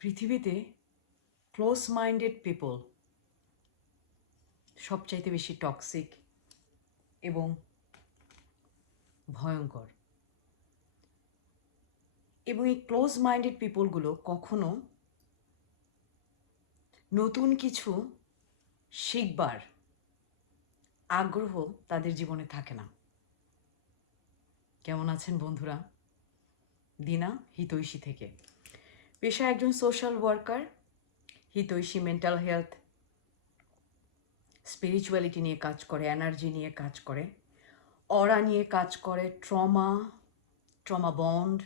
পৃথিবীতে close minded people সবচাইতে বেশি টক্সিক এবং ভয়ঙ্কর। এবং এই ক্লোজ মাইন্ডেড পিপলগুলো কখনো নতুন কিছু শিখবার আগ্রহ তাদের জীবনে থাকে না। কেমন আছেন বন্ধুরা? দিনা হিতৈষী থেকে। পেশা একজন social worker. Hitaishi mental health, spirituality নিয়ে কাজ করে, এনার্জি নিয়ে কাজ করে, অরা নিয়ে কাজ করে, trauma bond,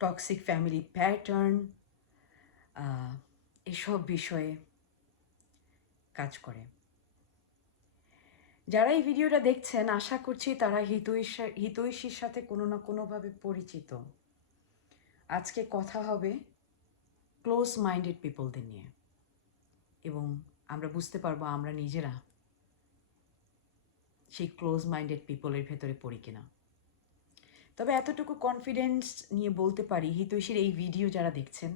toxic family pattern, এসব বিষয়ে কাজ করে। যারা এই ভিডিওটা দেখছেন আশা করছি তারা হিতৈষীর সাথে কোনো না কোনোভাবে পরিচিত। আজকে কথা হবে ক্লোজ মাইন্ডেড পিপলদের নিয়ে, এবং আমরা বুঝতে পারবো আমরা নিজেরা সেই ক্লোজ মাইন্ডেড পিপলের ভেতরে পড়ি কিনা। তবে এতটুকু কনফিডেন্স নিয়ে বলতে পারি, হিতৈষীর এই ভিডিও যারা দেখছেন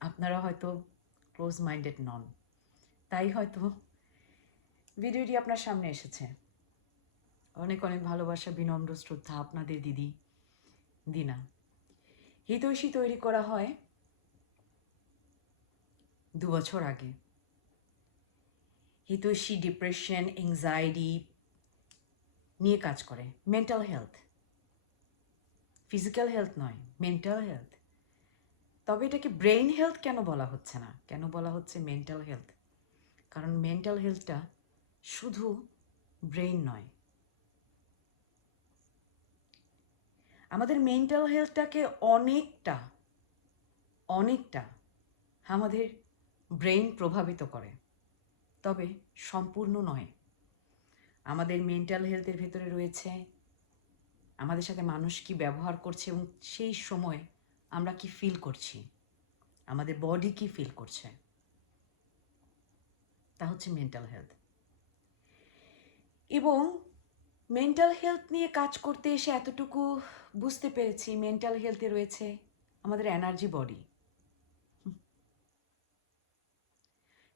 আপনারা হয়তো ক্লোজ মাইন্ডেড নন, তাই হয়তো ভিডিওটি আপনার সামনে এসেছে। অনেক অনেক ভালোবাসা, বিনম্র শ্রদ্ধা আপনাদের দিদি দিনা। হিতৈষী তৈরি করা হয় 2 বছর আগে। হিতৈষী ডিপ্রেশন, এংজাইটি নিয়ে কাজ করে, মেন্টাল হেলথ, ফিজিক্যাল হেলথ নয়, মেন্টাল হেলথ। তবে এটাকে ব্রেইন হেলথ কেন বলা হচ্ছে না, কেন বলা হচ্ছে মেন্টাল হেলথ? কারণ মেন্টাল হেলথটা শুধু ব্রেইন নয়, আমাদের মেন্টাল হেলথটাকে অনেকটা আমাদের ব্রেইন প্রভাবিত করে, তবে সম্পূর্ণ নয়। আমাদের মেন্টাল হেলথের ভেতরে রয়েছে আমাদের সাথে মানুষ কি ব্যবহার করছে এবং সেই সময় আমরা কি ফিল করছি, আমাদের বডি কি ফিল করছে, তা হচ্ছে মেন্টাল হেলথ। এবং মেন্টাল হেলথ নিয়ে কাজ করতে এসে এতটুকু বুঝতে পেরেছি, মেন্টাল হেলথে রয়েছে আমাদের এনার্জি বডি,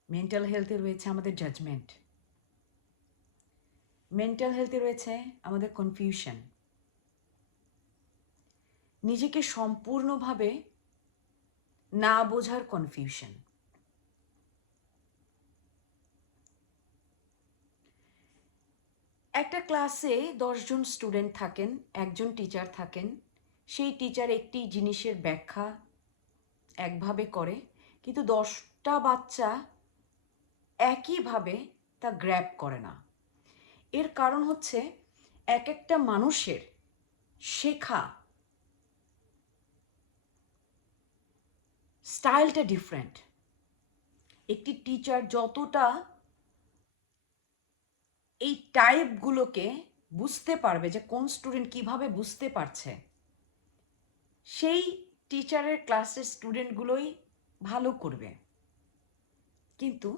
মেন্টাল হেলথে রয়েছে আমাদের জাজমেন্ট, মেন্টাল হেলথে রয়েছে আমাদের কনফিউশন, নিজেকে সম্পূর্ণভাবে না বোঝার কনফিউশন। একটা ক্লাসে 10 জন স্টুডেন্ট থাকেন, একজন টিচার থাকেন। সেই টিচার একটি জিনিসের ব্যাখ্যা একভাবে করে, কিন্তু 10টা বাচ্চা একইভাবে তা গ্র্যাব করে না। এর কারণ হচ্ছে এক একটা মানুষের শেখা স্টাইলটা ডিফারেন্ট। একটি টিচার যতটা এই টাইপগুলোকে বুঝতে পারবে যে কোন স্টুডেন্ট কিভাবে বুঝতে পারছে, সেই টিচারের ক্লাসের স্টুডেন্টগুলোই ভালো করবে। কিন্তু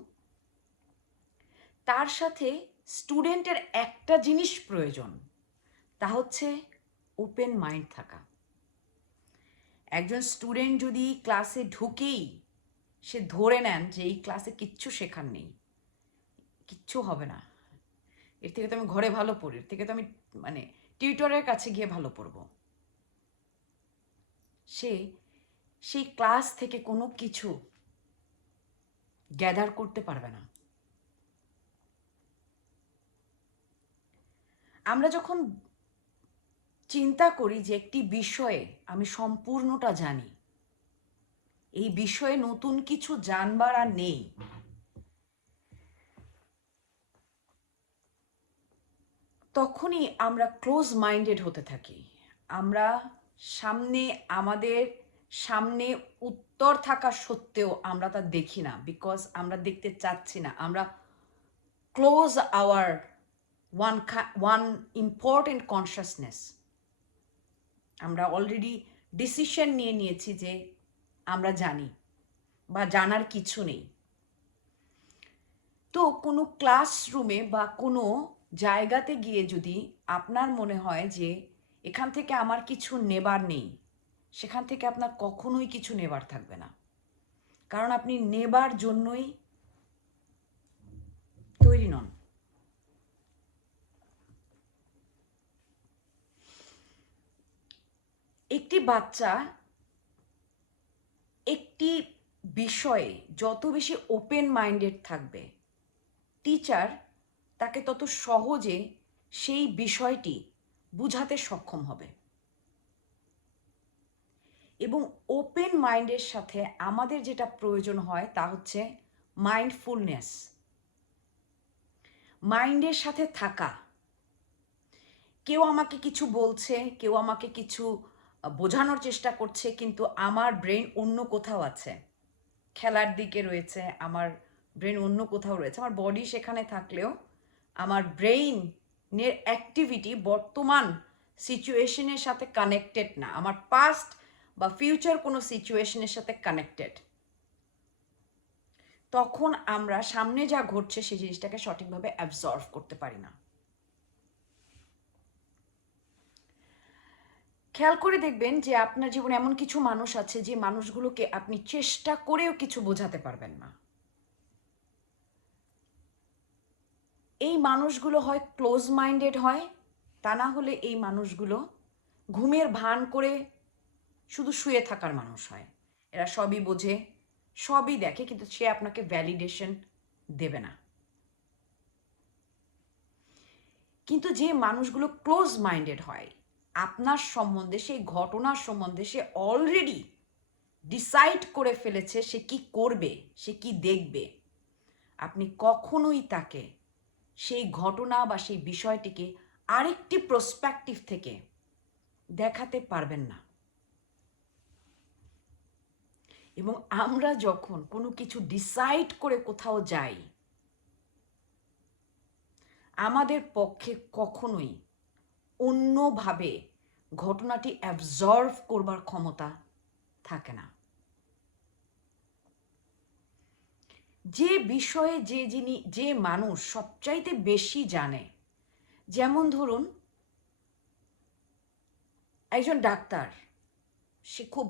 তার সাথে স্টুডেন্টের একটা জিনিস প্রয়োজন, তা হচ্ছে ওপেন মাইন্ড থাকা। একজন স্টুডেন্ট যদি ক্লাসে ঢুকেই সে ধরে নেন যে এই ক্লাসে কিচ্ছু শেখার নেই, কিচ্ছু হবে না, এর থেকে তো আমি ঘরে ভালো পড়ি, এর থেকে তো আমি টিউটরের কাছে গিয়ে ভালো পড়বো, সে সেই ক্লাস থেকে কোনো কিছু গ্যাদার করতে পারবে না। আমরা যখন চিন্তা করি যে একটি বিষয়ে আমি সম্পূর্ণটা জানি, এই বিষয়ে নতুন কিছু জানবার আর নেই, তখনই আমরা ক্লোজ মাইন্ডেড হতে থাকি। আমরা আমাদের সামনে উত্তর থাকা সত্ত্বেও আমরা তা দেখি না, বিকজ আমরা দেখতে চাচ্ছি না। আমরা close our one important consciousness. আমরা অলরেডি ডিসিশন নিয়ে নিয়েছি যে আমরা জানি বা জানার কিছু নেই। তো কোনো ক্লাসরুমে বা কোনো জায়গাতে গিয়ে যদি আপনার মনে হয় যে এখান থেকে আমার কিছু নেবার নেই, সেখান থেকে আপনার কখনোই কিছু নেবার থাকবে না। কারণ আপনি নেবার জন্যই তৈরি নন। একটি বাচ্চা একটি বিষয়ে যত বেশি ওপেন মাইন্ডেড থাকবে, টিচার তাকে তত সহজে সেই বিষয়টি বুঝাতে সক্ষম হবে। এবং ওপেন মাইন্ডের সাথে আমাদের যেটা প্রয়োজন হয় তা হচ্ছে মাইন্ডফুলনেস, মাইন্ডের সাথে থাকা। কেউ আমাকে কিছু বলছে, কেউ আমাকে কিছু বোঝানোর চেষ্টা করছে, কিন্তু আমার ব্রেন অন্য কোথাও আছে, খেলার দিকে রয়েছে, আমার ব্রেন অন্য কোথাও রয়েছে। আমার বডি সেখানে থাকলেও আমার ব্রেইনের অ্যাক্টিভিটি বর্তমান সিচুয়েশনের সাথে কানেক্টেড না, আমার পাস্ট বা ফিউচার কোনো সিচুয়েশনের সাথে কানেক্টেড। তখন আমরা সামনে যা ঘটছে সেই জিনিসটাকে সঠিকভাবে অ্যাবজর্ভ করতে পারি না। খেয়াল করে দেখবেন যে আপনার জীবনে এমন কিছু মানুষ আছে যে মানুষগুলোকে আপনি চেষ্টা করেও কিছু বোঝাতে পারবেন না। এই মানুষগুলো হয় ক্লোজ মাইন্ডেড হয়, তা না হলে এই মানুষগুলো ঘুমের ভান করে শুধু শুয়ে থাকার মানুষ হয়। এরা সবই বোঝে, সবই দেখে, কিন্তু সে আপনাকে ভ্যালিডেশন দেবে না। কিন্তু যে মানুষগুলো ক্লোজ মাইন্ডেড হয়, আপনার সম্বন্ধে, সেই ঘটনার সম্বন্ধে সে অলরেডি ডিসাইড করে ফেলেছে সে কি করবে, সে কি দেখবে। আপনি কখনোই তাকে সেই ঘটনা বা সেই বিষয়টিকে আরেকটি প্রসপেক্টিভ থেকে দেখাতে পারবেন না। এবং আমরা যখন কোনো কিছু ডিসাইড করে কোথাও যাই, আমাদের পক্ষে কখনোই অন্যভাবে ঘটনাটি অ্যাবজর্ভ করবার ক্ষমতা থাকে না। যে বিষয়ে যে মানুষ সবচাইতে বেশি জানে, যেমন ধরুন একজন ডাক্তার, সে খুব,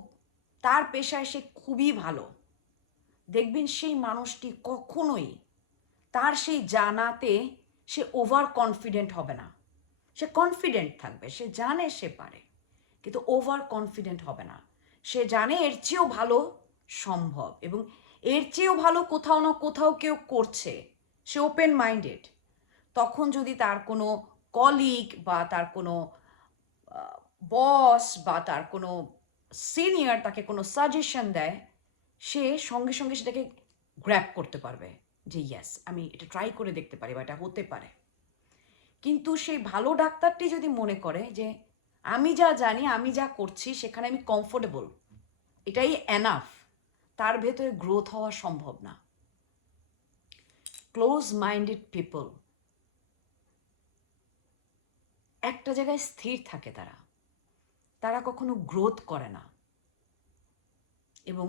তার পেশায় সে খুবই ভালো, দেখবেন সেই মানুষটি কখনোই তার সেই জানাতে সে ওভার কনফিডেন্ট হবে না। সে কনফিডেন্ট থাকবে, সে জানে সে পারে, কিন্তু ওভার কনফিডেন্ট হবে না। সে জানে এর চেয়েও ভালো সম্ভব, এবং এর চেয়েও ভালো কোথাও না কোথাও কেউ করছে, সে ওপেন মাইন্ডেড। তখন যদি তার কোনো কলিগ বা তার কোনো বস বা তার কোনো সিনিয়র তাকে কোনো সাজেশন দেয়, সে সঙ্গে সঙ্গে সেটাকে গ্র্যাব করতে পারবে যে ইয়েস, আমি এটা ট্রাই করে দেখতে পারি বা এটা হতে পারে। কিন্তু সেই ভালো ডাক্তারটি যদি মনে করে যে আমি যা জানি, আমি যা করছি সেখানে আমি কমফোর্টেবল, এটাই এনাফ, তার ভেতরে গ্রোথ হওয়া সম্ভব না। ক্লোজ মাইন্ডেড পিপল একটা জায়গায় স্থির থাকে, তারা কখনো গ্রোথ করে না। এবং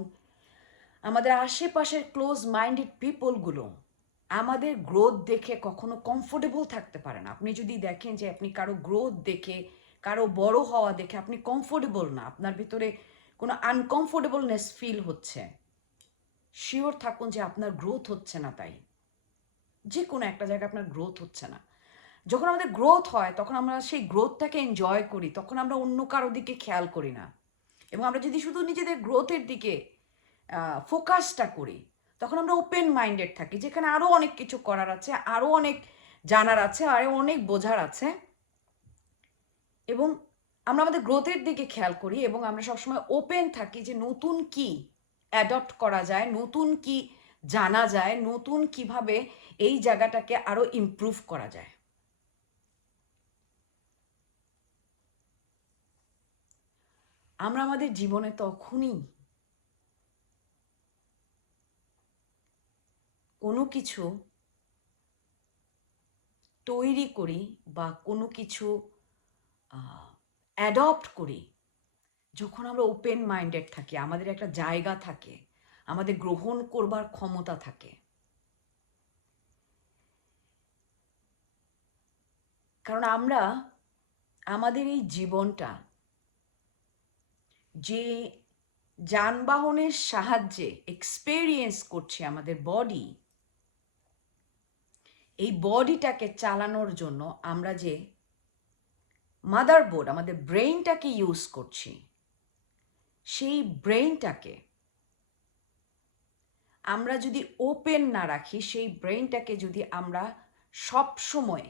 আমাদের আশেপাশের ক্লোজ মাইন্ডেড পিপলগুলো আমাদের গ্রোথ দেখে কখনো কমফোর্টেবল থাকতে পারে না। আপনি যদি দেখেন যে আপনি কারো গ্রোথ দেখে, কারো বড় হওয়া দেখে আপনি কমফোর্টেবল না, আপনার ভিতরে কোনো আনকমফোর্টেবলনেস ফিল হচ্ছে, শিওর থাকুন যে আপনার গ্রোথ হচ্ছে না। তাই যে কোনো একটা জায়গায় আপনার গ্রোথ হচ্ছে না। যখন আমাদের গ্রোথ হয় তখন আমরা সেই গ্রোথটাকে এনজয় করি, তখন আমরা অন্য কারো দিকে খেয়াল করি না। এবং আমরা যদি শুধু নিজেদের গ্রোথের দিকে ফোকাসটা করি, তখন আমরা ওপেন মাইন্ডেড থাকি, যেখানে আরও অনেক কিছু করার আছে, আরও অনেক জানার আছে, আরও অনেক বোঝার আছে। এবং আমরা আমাদের গ্রোথের দিকে খেয়াল করি এবং আমরা সবসময় ওপেন থাকি যে নতুন কি অ্যাডপ্ট করা যায়, নতুন কি জানা যায়, নতুন কিভাবে এই জায়গাটাকে আরও ইমপ্রুভ করা যায়। আমরা আমাদের জীবনে তখনই কোনো কিছু তৈরি করি বা কোনো কিছু অ্যাডপ্ট করি যখন আমরা ওপেন মাইন্ডেড থাকি, আমাদের একটা জায়গা থাকে, আমাদের গ্রহণ করবার ক্ষমতা থাকে। কারণ আমরা আমাদের এই জীবনটা যে যানবাহনের সাহায্যে এক্সপেরিয়েন্স করছি আমাদের বডি, এই বডিটাকে চালানোর জন্য আমরা যে মাদারবোর্ড আমাদের ব্রেইনটাকে ইউজ করছি, সেই ব্রেইনটাকে আমরা যদি ওপেন না রাখি, সেই ব্রেইনটাকে যদি আমরা সব সময়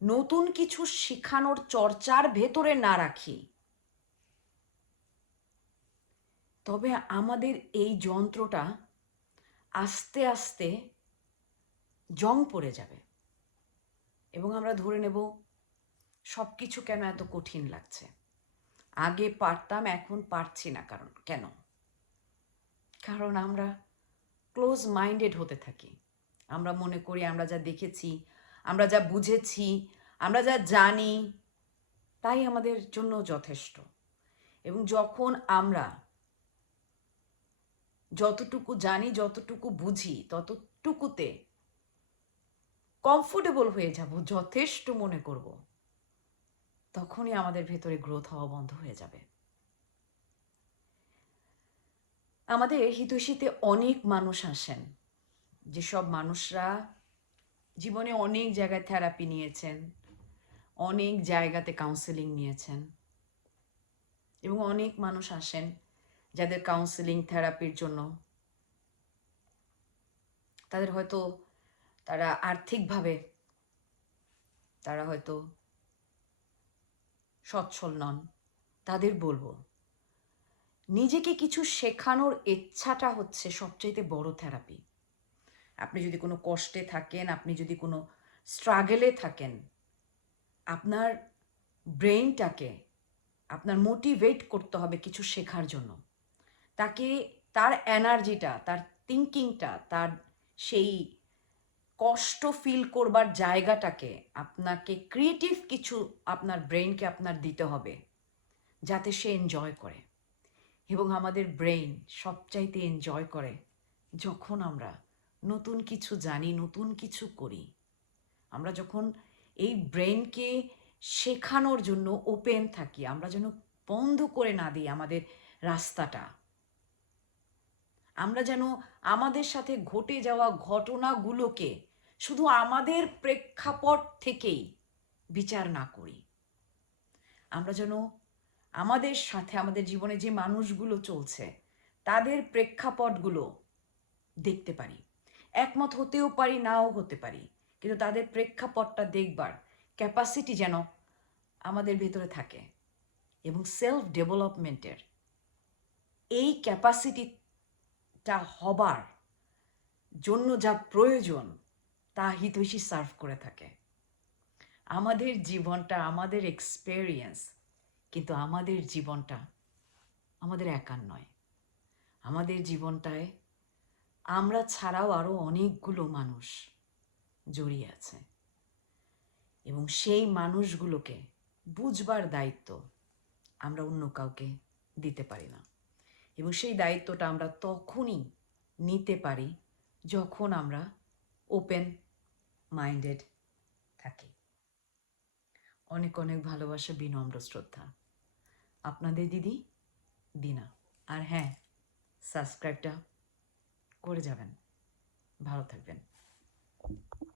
নতুন কিছু শেখানোর চর্চার ভেতরে না রাখি, তবে আমাদের এই যন্ত্রটা আস্তে আস্তে জং পড়ে যাবে এবং আমরা ধরে নেব সব কিছু কেন এত কঠিন লাগছে। আগে পারতাম, এখন পারছি না। কারণ আমরা ক্লোজ মাইন্ডেড হতে থাকি। আমরা মনে করি আমরা যা দেখেছি, আমরা যা বুঝেছি, আমরা যা জানি, তাই আমাদের জন্য যথেষ্ট। এবং যখন আমরা যতটুকু জানি, যতটুকু বুঝি, ততটুকুতে কমফোর্টেবল হয়ে যাব, যথেষ্ট মনে করব, তখনই আমাদের ভেতরে গ্রোথ হওয়া বন্ধ হয়ে যাবে। আমাদের হিতৈষীতে অনেক মানুষ আসেন, যেসব মানুষরা জীবনে অনেক জায়গায় থেরাপি নিয়েছেন, অনেক জায়গাতে কাউন্সেলিং নিয়েছেন, এবং অনেক মানুষ আসেন যাদের কাউন্সেলিং থেরাপির জন্য তাদের হয়তো তারা আর্থিকভাবে তারা হয়তো সচ্ছল নন। তাদের বলবো, নিজেকে কিছু শেখানোর ইচ্ছাটা হচ্ছে সবচাইতে বড় থেরাপি। আপনি যদি কোনো কষ্টে থাকেন, আপনি যদি কোনো স্ট্রাগলে থাকেন, আপনার ব্রেইনটাকে আপনার মোটিভেট করতে হবে কিছু শেখার জন্য। তাকে তার এনার্জিটা, তার থিঙ্কিংটা, তার সেই কষ্ট ফিল করবার জায়গাটাকে আপনাকে ক্রিয়েটিভ কিছু আপনার ব্রেইনকে আপনার দিতে হবে, যাতে সে এনজয় করে। এবং আমাদের ব্রেইন সবচাইতে এনজয় করে যখন আমরা নতুন কিছু জানি, নতুন কিছু করি। আমরা যখন এই ব্রেইনকে শেখানোর জন্য ওপেন থাকি, আমরা যেন বন্ধ করে না দিই আমাদের রাস্তাটা। আমরা যেন আমাদের সাথে ঘটে যাওয়া ঘটনাগুলোকে শুধু আমাদের প্রেক্ষাপট থেকেই বিচার না করি। আমরা যেন আমাদের সাথে আমাদের জীবনে যে মানুষগুলো চলছে তাদের প্রেক্ষাপটগুলো দেখতে পারি। একমত হতেও পারি, নাও হতে পারি, কিন্তু তাদের প্রেক্ষাপটটা দেখবার ক্যাপাসিটি যেন আমাদের ভেতরে থাকে। এবং সেলফ ডেভেলপমেন্টের এই ক্যাপাসিটিটা হবার জন্য যা প্রয়োজন তা হিতৈষী সার্ভ করে থাকে। আমাদের জীবনটা আমাদের এক্সপেরিয়েন্স, কিন্তু আমাদের জীবনটা আমাদের একার নয়। আমাদের জীবনটায় আমরা ছাড়াও আরও অনেকগুলো মানুষ জড়িয়ে আছে, এবং সেই মানুষগুলোকে বুঝবার দায়িত্ব আমরা অন্য কাউকে দিতে পারি না। এবং সেই দায়িত্বটা আমরা তখনই নিতে পারি যখন আমরা ওপেন মাইন্ডেড থাকি। অনেক অনেক ভালোবাসা, বিনম্র শ্রদ্ধা। আপনাদের দিদি দিনা। আর হ্যাঁ, সাবস্ক্রাইবটা করে যাবেন। ভালো থাকবেন।